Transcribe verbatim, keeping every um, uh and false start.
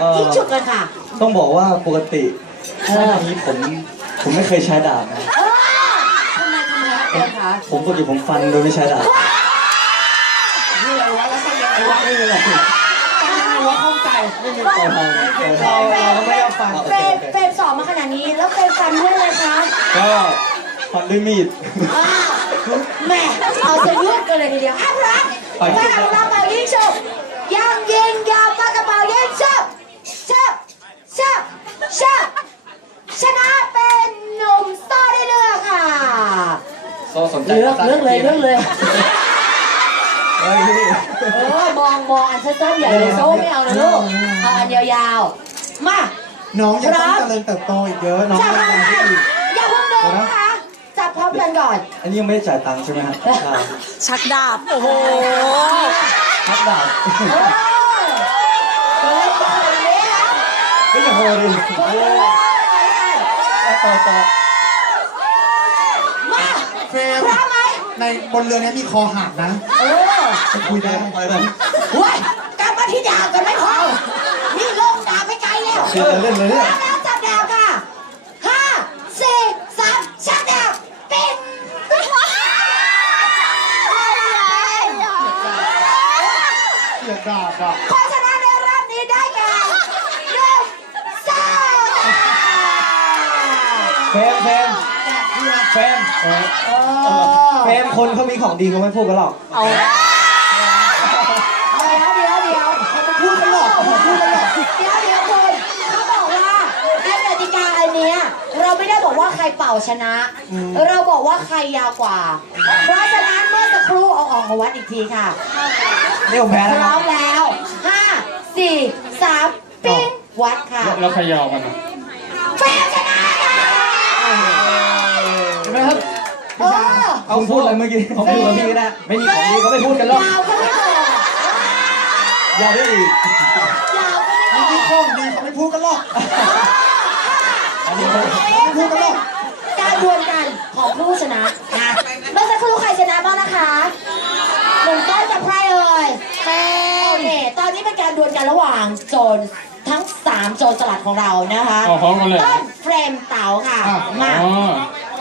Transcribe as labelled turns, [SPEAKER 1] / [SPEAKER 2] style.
[SPEAKER 1] ยิ่งฉุกกันค่ะ
[SPEAKER 2] ต้องบอกว่าปกติอันนี้ผมผมไม่เคยใช้ดาบนะ
[SPEAKER 1] ทำไมทำไมครับเพื่อนคะ
[SPEAKER 2] ผมปกติผมฟันโดยไม่ใช้ดาบ
[SPEAKER 3] นี่อะไรวะแล้วก็ยังไงวะไม่เป็นไรหัวข้องใจไม่เป็นไร
[SPEAKER 2] เราเราก็ไม่ได้ฟัน
[SPEAKER 1] เฟรมเฟรมสองมาขนาดนี้แล้วเฟรมฟันด้วยเลยคะ
[SPEAKER 2] ก็ฟันด้วยมีด
[SPEAKER 1] แม่เอาจะยุดกันเลยทีเดียวอ้าวรับว่าเราเราเป่ายิงฉุบยังยิงยาวปากกระเป๋ายิงฉุบฉุบฉุบฉุบชนะเป็นหนุ่มโซ่ได้เลือกค่ะ
[SPEAKER 2] โซ่สนใจ
[SPEAKER 1] เลือกเลือกเลยเลือกเลย
[SPEAKER 2] เฮ้ย
[SPEAKER 1] เออมองมองอันสั้นๆใหญ่เลยโซ่ไม่เอานะลูกเอาอันยาวๆมา
[SPEAKER 3] น้องยังต้องเจริญเติบโตอีกเยอะน้องยังยังไม่ดี
[SPEAKER 1] อย่าเพิ่งเดินนะคะจับพร้อมกันก่อน
[SPEAKER 2] อันนี้ยังไม่ได้จ่ายตังค์ใช่ไหมครับ
[SPEAKER 4] ชักดาบโอ้โห
[SPEAKER 2] ชักดาบ
[SPEAKER 1] เฮ้ยขนาดนี้นะ
[SPEAKER 2] ไม่อย่าโหดดิต่อต่อ
[SPEAKER 1] มา
[SPEAKER 3] เฟรม
[SPEAKER 1] พร้อมไหม
[SPEAKER 3] ในบนเรือนี้มีคอหักนะ
[SPEAKER 1] เออ
[SPEAKER 3] คุยได้
[SPEAKER 2] ไปกัน
[SPEAKER 1] เฮ้ยกลับมาที่ดาวกันไม่พอนี่ลงดาวไปไกลแล้ว
[SPEAKER 2] เชียร์เล่นเลยเนี่ย
[SPEAKER 1] แล้วจับดาวค่ะห้าสี่สามชักดาวปิด
[SPEAKER 3] เสียดาบอ่ะ
[SPEAKER 1] คนชนะในรอบนี้ได้แก่หนึ่งสอง
[SPEAKER 2] แฟมแฟมแฟมแฟมคนเขามีของดีเขาไม่พูดกันหรอก
[SPEAKER 1] เอาเดี๋ยวเดี๋ยวเดี๋ยว
[SPEAKER 3] เขาไม่พูดกันหรอกเขาไม่พูดกันหรอก
[SPEAKER 1] เดี๋ยวเดี๋ยวคุณเขาบอกว่าในกติกาอันเนี้ยเราไม่ได้บอกว่าใครเป่าชนะ เราบอกว่าใครยาวกว่า เพราะฉะนั้นเมื่อสักครู่เอาออกมาวัดอีกทีค่ะ
[SPEAKER 2] นี่ผมแพ้แล้ว
[SPEAKER 1] พร้อมแล้วห้าสี่สามปิ้งวัดค่ะ
[SPEAKER 5] แล้วใครยาวกันนะ
[SPEAKER 1] แฟนชนะค่ะ
[SPEAKER 2] เห็นไหมครับ
[SPEAKER 1] เออ
[SPEAKER 2] เอาพูดอะไรเมื่อกี้เขาพูดกับพี่นะไม่มีของดีเขาไม่พูดกันหรอก
[SPEAKER 1] ยาวก็ไม่พอย
[SPEAKER 2] าวได้อีก
[SPEAKER 1] ยาวก็ไม่พอ
[SPEAKER 3] มีข้องดีเขาไม่พูดกันหรอกไม่พูดกันหรอก
[SPEAKER 1] การดวลกันของผู้ชนะนะเมื่อสักครู่ใครชนะบ้างนะคะหนุ่มต้นกับใครเอ่ยเต้โอเคตอนนี้เป็นการดวลกันระหว่างโจรทั้งสามโจรสลัดของเรานะคะต้นเฟรมเต๋าค่ะมา